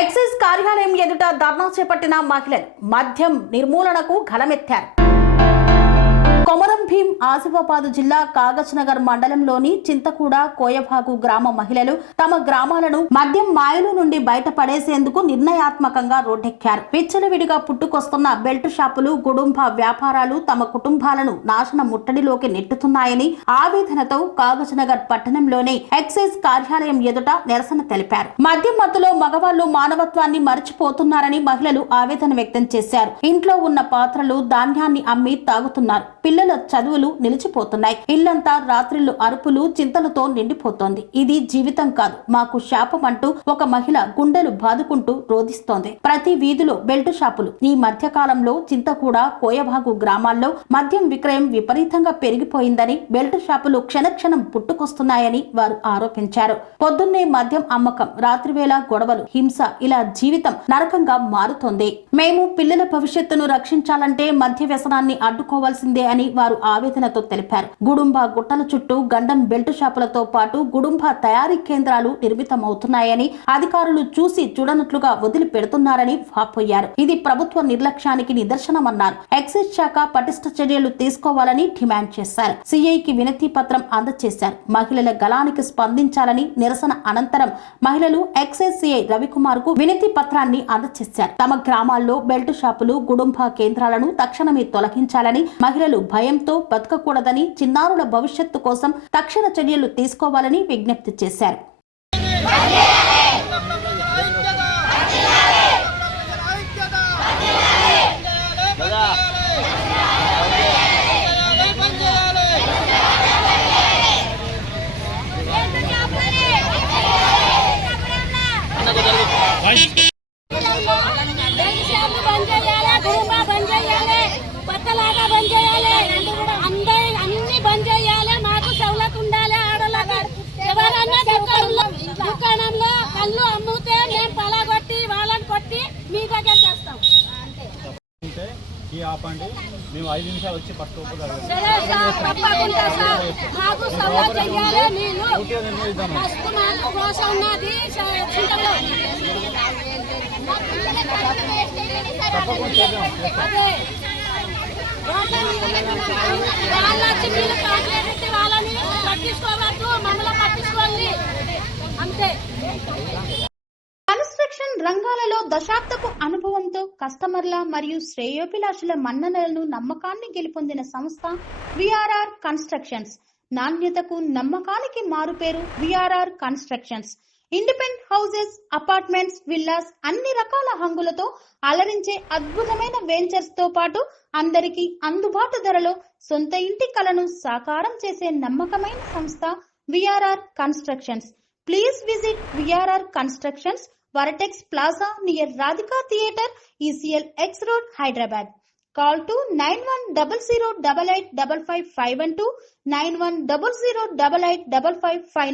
Excise కార్యాలయం ఎదుట ధర్నా చేపట్టిన మహిళలు మద్యం నిర్మూలనకు గళమెత్తారు. కొమరం భీం ఆసిఫాబాద్ జిల్లా కాగజ్నగర్ మండలంలోని చింతకూడ కోయభాగు గ్రామ మహిళలు తమ గ్రామాలను మద్యం మాయలు నుండి బయటపడేసేందుకు నిర్ణయాత్మకంగా రోడ్డెక్కారు. విచ్చలవిడిగా పుట్టుకొస్తున్న బెల్ట్ షాపులు, గుడుంబ వ్యాపారాలు తమ కుటుంబాలను నాశన ముట్టడిలోకి నెట్టుతున్నాయని ఆవేదనతో కాగజ్నగర్ పట్టణంలోని ఎక్సైజ్ కార్యాలయం ఎదుట నిరసన తెలిపారు. మద్యం మత్తులో మగవాళ్లు మానవత్వాన్ని మరచిపోతున్నారని మహిళలు ఆవేదన వ్యక్తం చేశారు. ఇంట్లో ఉన్న పాత్రలు, ధాన్యాన్ని అమ్మి తాగుతున్నారు. పిల్లల చదువులు నిలిచిపోతున్నాయి. ఇల్లంతా రాత్రిళ్లు అరుపులు, చింతలతో నిండిపోతోంది. ఇది జీవితం కాదు, మాకు శాపం అంటూ ఒక మహిళ గుండెలు బాదుకుంటూ రోధిస్తోంది. ప్రతి వీధిలో బెల్ట్ షాపులు. ఈ మధ్య కాలంలో చింతకూడ, కోయభాగు గ్రామాల్లో మద్యం విక్రయం విపరీతంగా పెరిగిపోయిందని, బెల్ట్ షాపులు క్షణక్షణం పుట్టుకొస్తున్నాయని వారు ఆరోపించారు. పొద్దున్నే మద్యం అమ్మకం, రాత్రివేళ గొడవలు, హింస, ఇలా జీవితం నరకంగా మారుతోంది. మేము పిల్లల భవిష్యత్తును రక్షించాలంటే మద్య వ్యసనాన్ని అడ్డుకోవాల్సిందే అని వారు ఆవేదనతో తెలిపారు. గుడుంబ గుట్టల చుట్టూ గండం బెల్ట్ షాపులతో పాటు గుడుంబ తయారీ కేంద్రాలు నిర్మితమవుతున్నాయని, అధికారులు చూసి చూడనట్లుగా వదిలిపెడుతున్నారని వాపోయారు. ఇది ప్రభుత్వ నిర్లక్ష్యానికి నిదర్శనమన్నారు. ఎక్సైజ్ శాఖ పటిష్ట చర్యలు తీసుకోవాలని డిమాండ్ చేశారు. సిఐకి వినతి పత్రం అందజేశారు. మహిళల గళానికి స్పందించాలని నిరసన అనంతరం మహిళలు ఎక్సైజ్ సిఐ రవికుమార్ కు వినతి పత్రాన్ని అందజేశారు. తమ గ్రామాల్లో బెల్ట్ షాపులు, గుడుంబ కేంద్రాలను తక్షణమే తొలగించాలని, మహిళలు భయంతో బతకకూడదని, చిన్నారుల భవిష్యత్తు కోసం తక్షణ చర్యలు తీసుకోవాలని విజ్ఞప్తి చేశారు. కొత్తలాగా బంద్ చేయాలి, అన్ని బంద్ చేయాలి. మాకు సౌలత్ ఉండాలి. ఆడలాగా ఎవరన్నా దుకాణంలో కళ్ళు అమ్ముతే మేము పలగొట్టి వాళ్ళని కొట్టి మీ దగ్గర చేస్తాం. ఆపండి, మేము 5 నిమిషాలు వచ్చి తప్పకుండా సార్, మాకు సౌలత్ చెయ్యాలి. మీరు ఫస్ట్ మాకు కోసం ఉన్నది అదే వాళ్ళని పట్టించుకోవద్దు, మమ్మల్ని పట్టించుకోవాలి అంతే. కన్స్ట్రక్షన్ రంగాలలో దశాబ్దపు అనుభవంతో కస్టమర్ల మరియు శ్రేయోభిలాషుల మన్ననలను, నమ్మకాన్ని గెలుపొందిన సంస్థ విఆర్ఆర్ కన్స్ట్రక్షన్స్. నాణ్యతకు, నమ్మకానికి మారుపేరు VRR constructions. Independent houses, apartments, villas, అన్ని రకాల హంగులతో అలరించే అద్భుతమైన వెంచర్స్ తో పాటు అందరికీ అందుబాటు ధరలో సొంత ఇంటి కలను సాకారం చేసే నమ్మకమైన సంస్థ VRR constructions. Please visit VRR constructions, వరటెక్స్ plaza near Radhika theatre, ECL X Road, Hyderabad. Call to 910088555512, 9100885555.